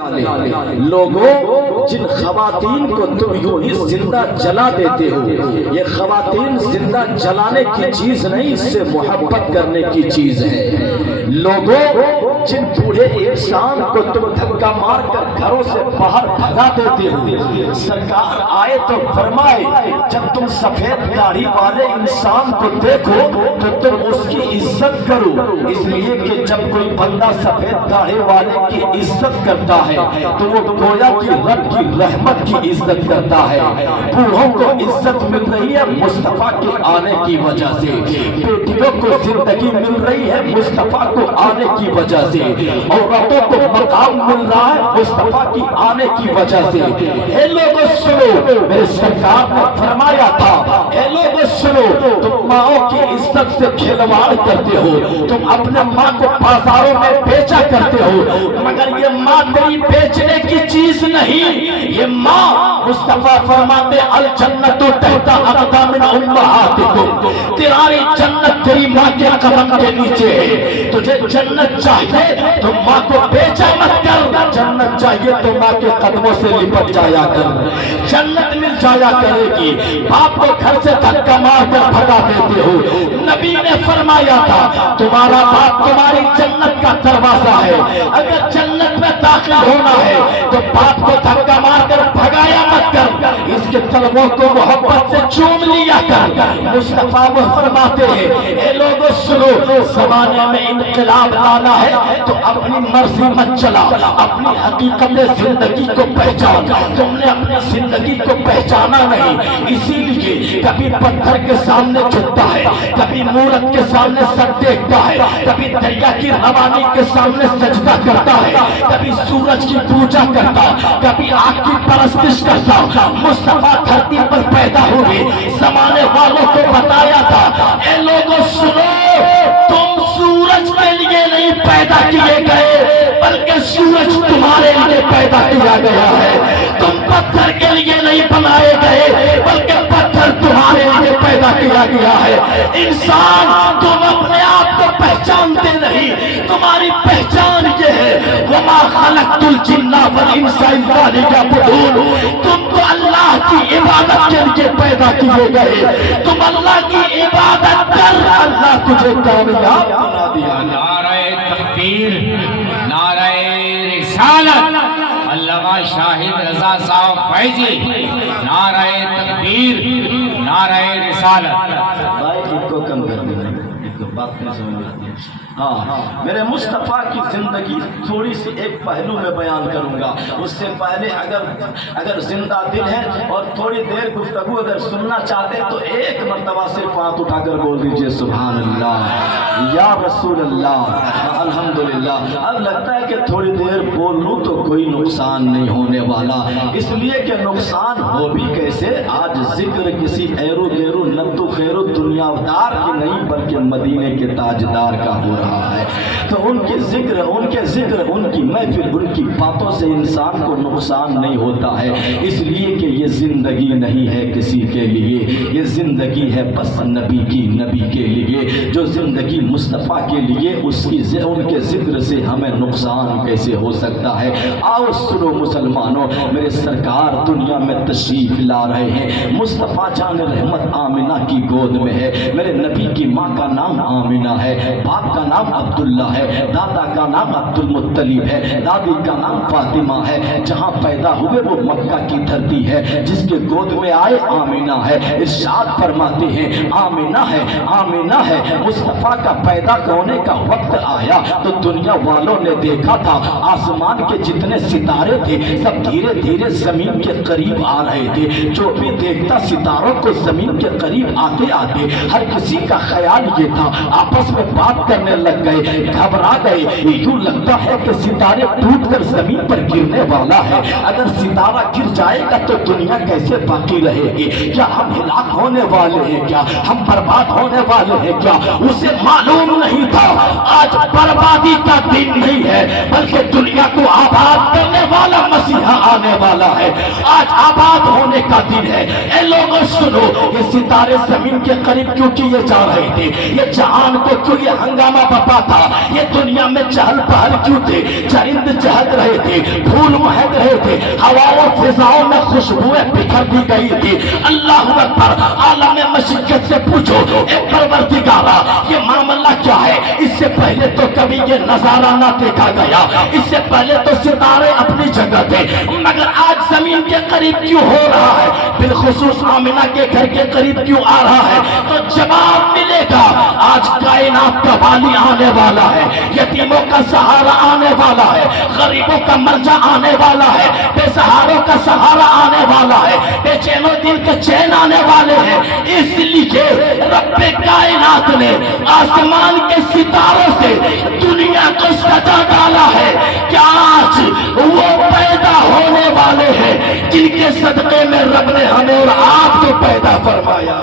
لوگوں جن خواتین کو تم یوں ہی زندہ جلا دیتے ہو، یہ خواتین زندہ جلانے کی چیز نہیں، اس سے محبت کرنے کی چیز ہے۔ لوگوں جن بوڑھے انسان کو تم دھکا مار کر گھروں سے باہر بھگا دیتے ہو، سرکار آئے تو فرمائے جب تم سفید داڑھی والے انسان کو دیکھو تو تم اس کی عزت کرو، اس لیے کہ جب کوئی بندہ سفید داڑھی والے کی عزت کرتا ہے تو وہ گویا کہ رب کی رحمت کی عزت کرتا ہے۔ بوڑھوں کو عزت مل رہی ہے مصطفیٰ کے آنے کی وجہ سے، بیٹیوں کو زندگی مل رہی ہے مصطفیٰ کو آنے کی وجہ سے، عورتوں کو مقام مل رہا ہے مصطفیٰ کی آنے کی وجہ سے۔ اے لوگوں سنو، میرے سرکار نے فرمایا تھا، اے لوگوں سنو، تم ماں کی عزت سے کھلواڑ کرتے ہو، تم اپنے ماں کو بازاروں میں بیچا کرتے ہو، مگر یہ ماں تیری بیچنے کی چیز نہیں، یہ ماں مصطفیٰ فرماتے الجنت تحت اقدام امہاتکم، تیری جنت تیری ماں کے قدم کے نیچے ہے۔ تجھے جنت چاہیے تو ماں کو بیچا مت کر، جنت چاہیے تو ماں کے قدموں سے لپٹ جایا کر، جنت مل جایا کرے گی۔ باپ کو گھر سے دھکا مار کر بھگا دیتے ہو، نبی نے فرمایا تھا تمہارا باپ تمہاری جنت کا دروازہ ہے، اگر جنت میں داخل ہونا ہے تو باپ کو دھکا مار کر بھگایا مت کر، اس کے قدموں کو محبت سے چوم لیا کر۔ مصطفیٰ وہ فرماتے ہیں اے لوگوں سنو، زمانے میں انقلاب لانا ہے تو اپنی مرضی مت چلا، اپنی حقیقت زندگی کو پہچان۔ تم نے اپنی زندگی کو پہچانا نہیں، اسی لیے کبھی پتھر کے سامنے جھکتا ہے، کبھی مورت کے سامنے سر دیکھتا ہے، کبھی دریا کی روانی کے سامنے سجدہ کرتا ہے، کبھی سورج کی پوجا کرتا، کبھی آگ کی پرستش کرتا۔ مصطفیٰ دھرتی پر پیدا ہوئے، زمانے والوں کو بتایا تھا اے لوگوں سنو، تم سورج کے لیے نہیں پیدا کیے گئے بلکہ سورج تمہارے لیے پیدا کیا گیا ہے۔ تم پتھر کے لیے نہیں بنائے گئے بلکہ پتھر تمہارے لیے پیدا کیا گیا ہے۔ انسان تم اپنے آپ کو پہچانتے نہیں، تمہاری پہچان یہ ہے وما خلقت الجن والانس الا لیعبدون، تم تو اللہ کی عبادت کے لیے پیدا کیے گئے، تم اللہ کی عبادت کر، اللہ تجھے کامیاب بنا دیا۔ نعرہ تکبیر، نعرہ رسالت، علامہ شاہد رضا صاحب فیضی، نعرہ تکبیر، نعرہ رسالت۔ بھائی ایک کو کم کر دینا، ایک کو بات نہیں سمجھ آتی ہے۔ ہاں میرے مصطفیٰ کی زندگی تھوڑی سی ایک پہلو میں بیان کروں گا، اس سے پہلے اگر زندہ دل ہے اور تھوڑی دیر گفتگو اگر سننا چاہتے ہیں تو ایک مرتبہ صرف ہاتھ اٹھا کر بول دیجئے سبحان اللہ یا رسول اللہ الحمدللہ۔ اب لگتا ہے کہ تھوڑی دیر بول لوں تو کوئی نقصان نہیں ہونے والا، اس لیے کہ نقصان ہو بھی کیسے، آج ذکر کسی ایرو گیرو نتو خیرو دنیا دار کی نہیں بلکہ مدینے کے تاجدار کا ہو رہا ہے۔ تو ان کے ذکر ان کی محفل، ان کی باتوں سے انسان کو نقصان نہیں ہوتا ہے، اس لیے کہ یہ زندگی نہیں ہے کسی کے لیے، یہ زندگی ہے بس نبی کے لیے۔ جو زندگی مصطفیٰ کے لیے، ان کے ذکر سے ہمیں نقصان کیسے ہو سکتا ہے؟ آؤ سنو مسلمانوں، میرے سرکار دنیا میں تشریف لا رہے ہیں، مصطفیٰ جان رحمت آمنہ کی گود میں ہے، میرے نبی کی ماں کا نام آمنہ ہے، باپ کا نام عبداللہ ہے، دادا کا نام عبد المطلب ہے، دادی کا نام فاطمہ ہے، جہاں پیدا ہوئے وہ مکہ کی دھرتی ہے، جس کے گود میں آئے آمنہ ہے۔ ارشاد فرماتے ہیں آمنہ ہے، مصطفیٰ کا پیدا ہونے کا وقت آیا تو دنیا والوں نے دیکھا تھا آسمان کے جتنے ستارے تھے سب دھیرے دھیرے زمین کے قریب آ رہے تھے، جو بھی دیکھتا ستاروں کو زمین کے قریب آتے آتے ہر کسی کا خیال یہ تھا، آپس میں بات کرنے لگ گئے، گھبرا گئے، یوں لگتا ہے کہ ستارے ٹوٹ کر زمین پر گرنے والا ہے، اگر ستارہ گر جائے گا تو دنیا کیسے باقی رہے گی؟ کیا ہم ہلاک ہونے والے ہیں؟ کیا ہم برباد ہونے والے ہیں؟ کیا اسے معلوم نہیں تھا آج بربادی کا دن نہیں ہے بلکہ دنیا کو آباد کرنے والا مسیحا آنے والا ہے، آج آباد ہونے کا دن ہے۔ اے لوگوں سنو، یہ ستارے زمین کے قریب کیوں کیے جا رہے تھے؟ یہ جہان کو کیوں یہ ہنگامہ بپا تھا؟ یہ دنیا میں چہل پہل کیوں تھے؟ چرند چہک رہے تھے، پھول مہک رہے تھے، ہواؤں فضاؤں میں خوشبوئیں بکھر دی گئی تھی۔ اللہ اکبر، عالم مشقت سے پوچھو اے پروردگارا یہ معاملہ کیا ہے؟ اس سے پہلے تو کبھی یہ نظارہ نہ دیکھا گیا، اس سے پہلے تو ستارے اپنی جگہ تھے، مگر آج زمین کے قریب کیوں ہو رہا ہے؟ بالخصوص آمنہ کے گھر کے قریب کیوں آ رہا ہے؟ تو جواب ملے گا، آج کائنات کا والی آنے والا ہے، یتیموں کا سہارا آنے والا ہے، غریبوں کا مرجع آنے والا ہے، بے سہاروں کا سہارا آنے والا ہے، بے چینوں دل کے چین آنے والے ہیں۔ اس لیے رب کائنات نے آسمان کے ستاروں سے دنیا کو سجا ڈالا ہے کہ آج وہ پیدا ہونے والے ہیں جن کے صدقے میں رب نے ہمیں اور آپ کو پیدا فرمایا۔